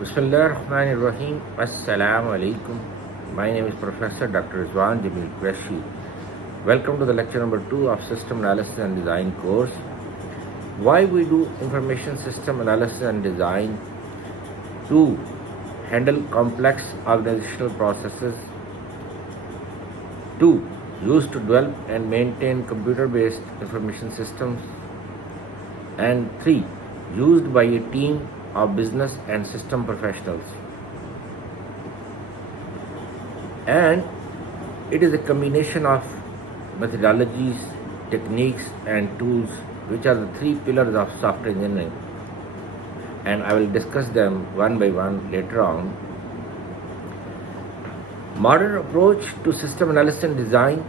Bismillahirrahmanirrahim. Assalamu alaikum. My name is Professor Dr. Rizwan Jamil Qureshi. Welcome to the lecture number 2 of System Analysis and Design course. Why we do information system analysis and design? To handle complex organizational processes. 2. Used to develop and maintain computer-based information systems. And 3. Used by a team of business and system professionals. And it is a combination of methodologies, techniques and tools which are the three pillars of software engineering, and I will discuss them one by one later on. Modern approach to system analysis and design,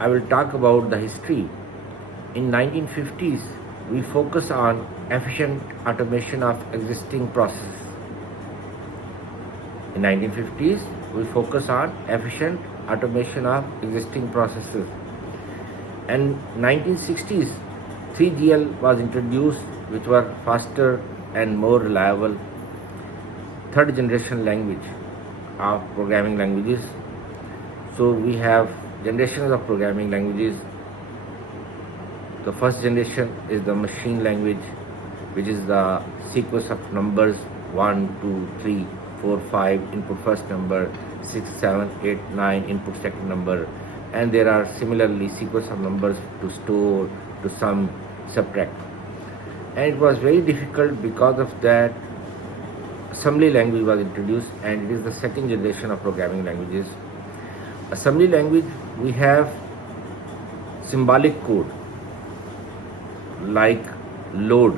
I will talk about the history. In 1950s, we focus on efficient automation of existing processes. In 1950s, we focus on efficient automation of existing processes. And 1960s, 3GL was introduced, which were faster and more reliable third generation language of programming languages. So we have generations of programming languages. The first generation is the machine language, which is the sequence of numbers 1, 2, 3, 4, 5, input first number, 6, 7, 8, 9, input second number, and there are similarly sequence of numbers to store, to sum, subtract. And it was very difficult. Because of that, assembly language was introduced, and it is the second generation of programming languages. Assembly language, we have symbolic code like load,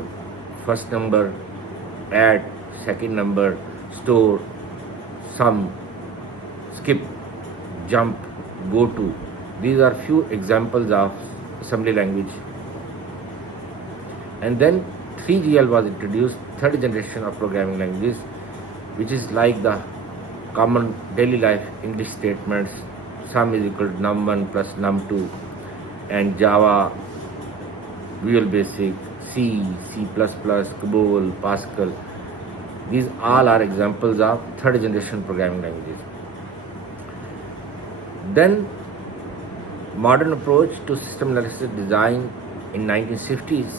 first number, add, second number, store, sum, skip, jump, go to. These are few examples of assembly language. And then 3GL was introduced, third generation of programming languages, which is like the common daily life English statements, sum is equal to num1 plus num2, and Java, Visual Basic, C, C++, COBOL, Pascal. These all are examples of third generation programming languages. Then modern approach to system analysis design in 1970s.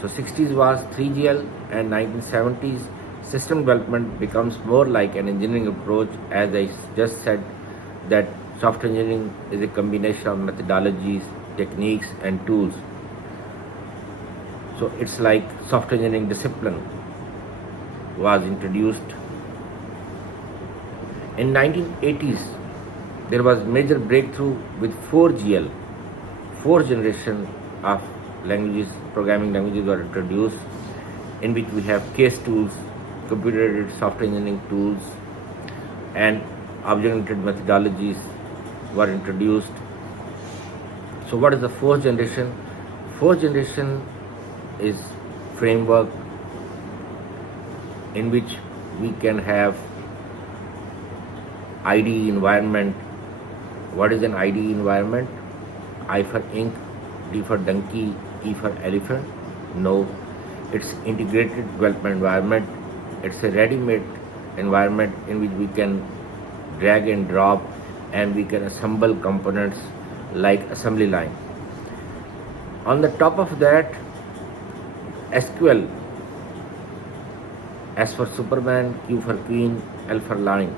So 60s was 3GL, and 1970s system development becomes more like an engineering approach. As I just said, that software engineering is a combination of methodologies, techniques and tools. So it's like software engineering discipline was introduced. In 1980s, there was major breakthrough with 4GL. Fourth generation of languages, programming languages were introduced, in which we have case tools, computer-aided software engineering tools, and object-oriented methodologies were introduced. So what is the fourth generation? Fourth generation is framework in which we can have IDE environment. What is an IDE environment? I for ink, D for donkey, E for elephant? No. It's integrated development environment. It's a ready-made environment in which we can drag and drop, and we can assemble components like assembly line. On the top of that, SQL, S for Superman, Q for Queen, L for line,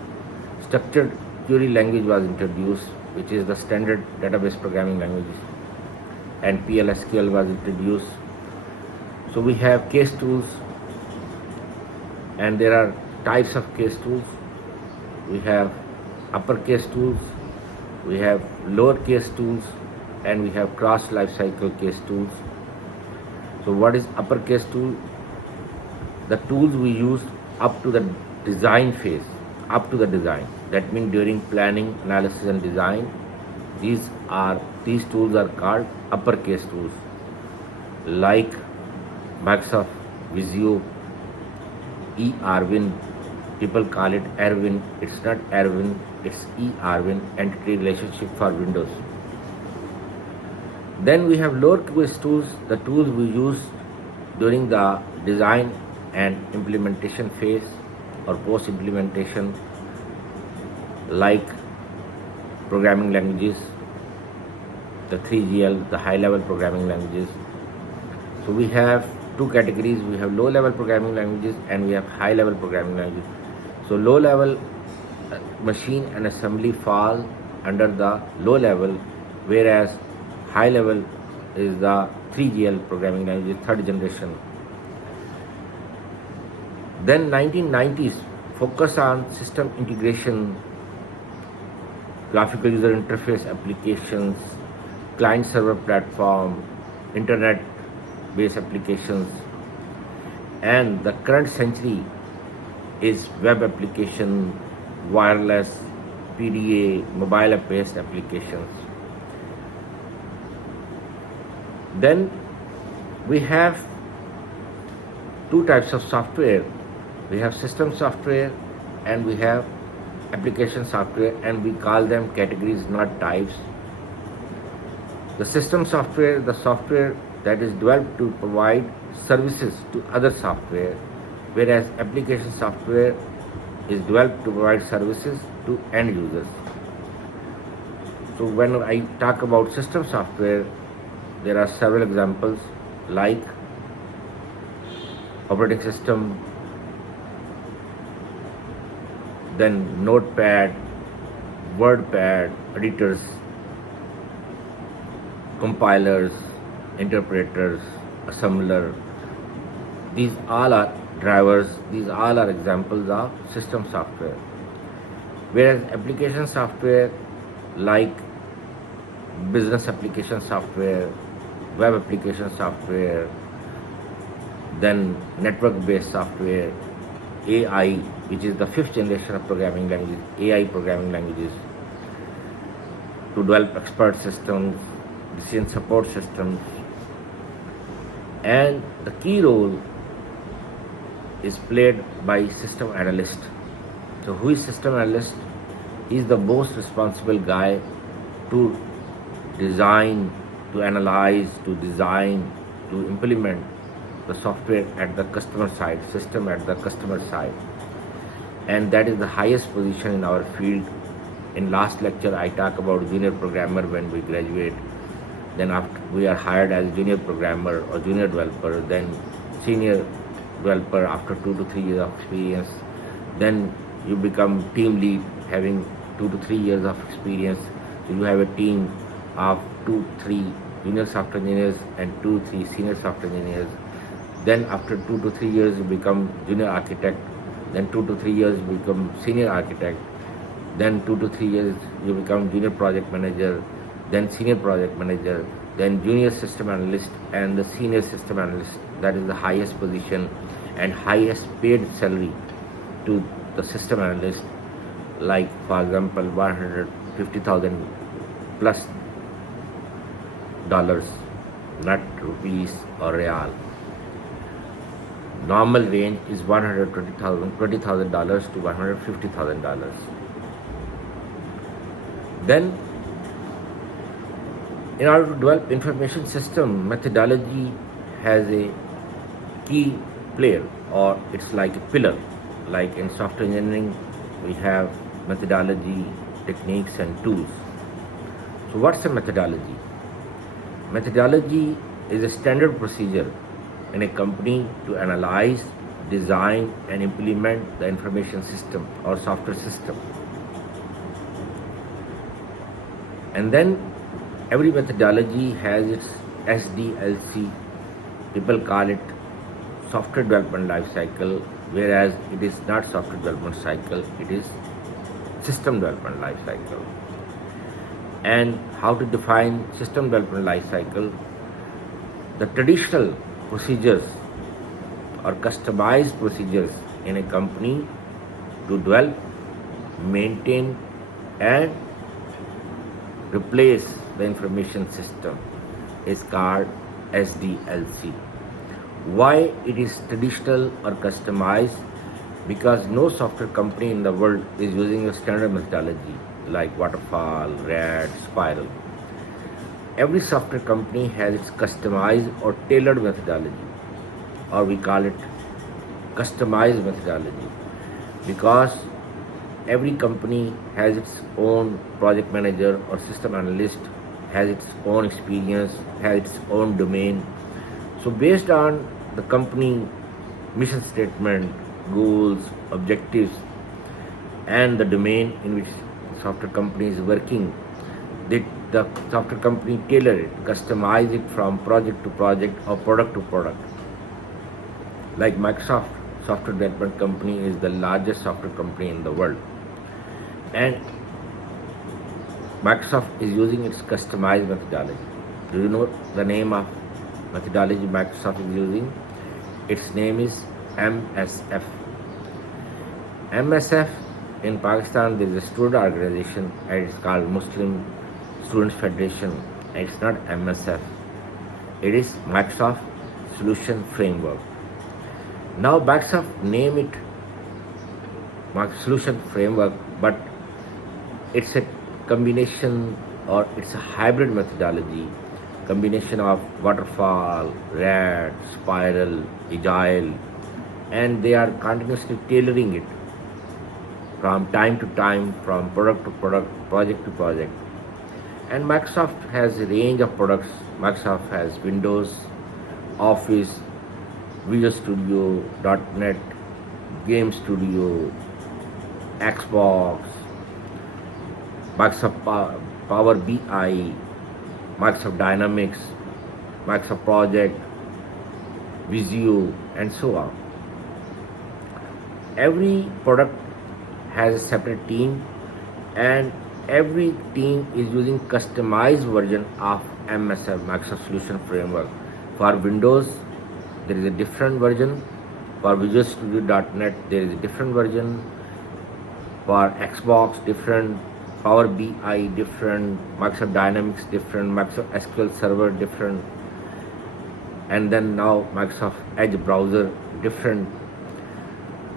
structured query language was introduced, which is the standard database programming language, and PLSQL was introduced. So we have case tools, and there are types of case tools. We have uppercase tools, we have lowercase tools, and we have cross lifecycle case tools. So what is uppercase tool? The tools we use up to the design phase, up to the design. That means during planning, analysis and design, these tools are called uppercase tools, like Microsoft Visio, eRwin. People call it Erwin. It's not Erwin, it's eRwin, entity relationship for Windows. Then we have lowercase tools, the tools we use during the design and implementation phase or post implementation, like programming languages, the 3GL, the high level programming languages. So we have two categories. We have low level programming languages and we have high level programming languages. So low level machine and assembly fall under the low level, whereas high level is the 3GL programming language, third generation. Then 1990s focus on system integration, graphical user interface applications, client server platform, internet based applications, and the current century is web application, wireless, PDA, mobile app based applications. Then we have two types of software. We have system software and we have application software, and we call them categories, not types. The system software, the software that is developed to provide services to other software, whereas application software is developed to provide services to end users. So when I talk about system software, there are several examples like operating system, then Notepad, WordPad, editors, compilers, interpreters, assembler. These all are drivers, these all are examples of system software. Whereas application software like business application software, web application software, then network based software, AI, which is the fifth generation of programming languages, AI programming languages, to develop expert systems, decision support systems. And the key role is played by system analyst. So who is system analyst? He is the most responsible guy to design, to analyze, to design, to implement the software at the customer side, system at the customer side. And that is the highest position in our field. In last lecture I talked about junior programmer when we graduate. Then after we are hired as junior programmer or junior developer, then senior developer after 2 to 3 years of experience. Then you become team lead having 2 to 3 years of experience. So you have a team of 2, 3 junior software engineers and 2, 3 senior software engineers. Then after 2 to 3 years you become junior architect. Then 2 to 3 years you become senior architect. Then 2 to 3 years you become junior project manager, then senior project manager, then junior system analyst and the senior system analyst. That is the highest position and highest paid salary to the system analyst, like for example 150,000 plus dollars, not rupees or real. Normal range is $20,000 to $150,000. Then in order to develop information system, methodology has a key player, or it's like a pillar. Like in software engineering, we have methodology, techniques and tools. So what's a methodology? Methodology is a standard procedure in a company to analyze, design and implement the information system or software system. And then every methodology has its SDLC. People call it software development life cycle, whereas it is not software development cycle, it is system development life cycle. And how to define system development life cycle? The traditional procedures or customized procedures in a company to develop, maintain and replace the information system is called SDLC. Why it is traditional or customized? Because no software company in the world is using a standard methodology like waterfall, RAD, spiral. Every software company has its customized or tailored methodology, or we call it customized methodology, because every company has its own project manager or system analyst, has its own experience, has its own domain. So based on the company mission statement, goals, objectives, and the domain in which the software company is working, the software company tailor it, customize it from project to project or product to product. Like Microsoft Software Development Company is the largest software company in the world, and Microsoft is using its customized methodology. Do you know the name of methodology Microsoft is using? Its name is MSF. MSF in Pakistan, there is a student organization and it's called Muslim Students Federation. It's not MSF. It is Microsoft Solution Framework. Now Microsoft name it Microsoft Solution Framework, but it's a combination, or it's a hybrid methodology, combination of waterfall, rat, spiral, agile, and they are continuously tailoring it from time to time, from product to product, project to project. And Microsoft has a range of products. Microsoft has Windows, Office, Visual Studio, .NET, Game Studio, Xbox, Microsoft Power BI, Microsoft Dynamics, Microsoft Project, Visio, and so on. Every product has a separate team, and every team is using customized version of MSF, Microsoft Solution Framework. For Windows, there is a different version. For Visual Studio .NET, there is a different version. For Xbox, different. Power BI, different. Microsoft Dynamics, different. Microsoft SQL Server, different. And then now Microsoft Edge browser, different.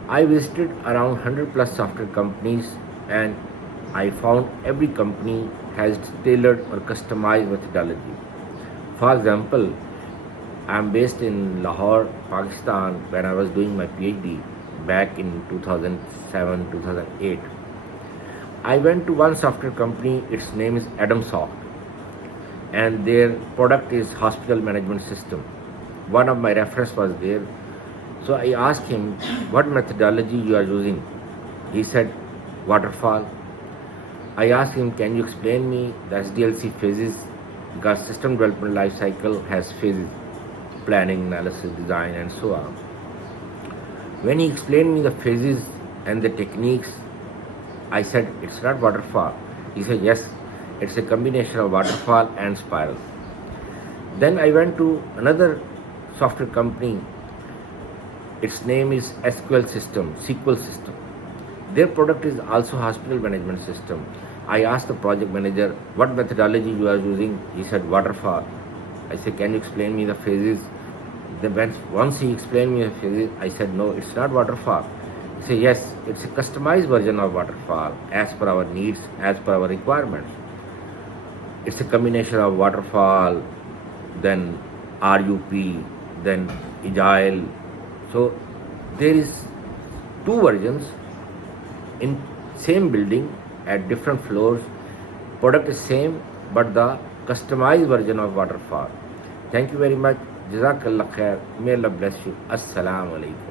I visited around 100 plus software companies, and I found every company has tailored or customized methodology. For example, I am based in Lahore, Pakistan, when I was doing my PhD back in 2007-2008. I went to one software company, its name is Adamsoft, and their product is hospital management system. One of my reference was there. So I asked him, what methodology you are using? He said, waterfall. I asked him, can you explain me the SDLC phases? Because system development life cycle has phases, planning, analysis, design, and so on. When he explained me the phases and the techniques, I said, it's not waterfall. He said, yes, it's a combination of waterfall and spiral. Then I went to another software company. Its name is SQL system, SQL system. Their product is also hospital management system. I asked the project manager, what methodology you are using? He said, waterfall. I said, can you explain me the phases? Then once he explained me the phases, I said, no, it's not waterfall. He said, yes, it's a customized version of waterfall as per our needs, as per our requirements. It's a combination of waterfall, then RUP, then agile. So there is two versions in same building at different floors. Product is same, but the customized version of waterfall. Thank you very much. Jazakallah khair. May Allah bless you. Assalamu alaikum.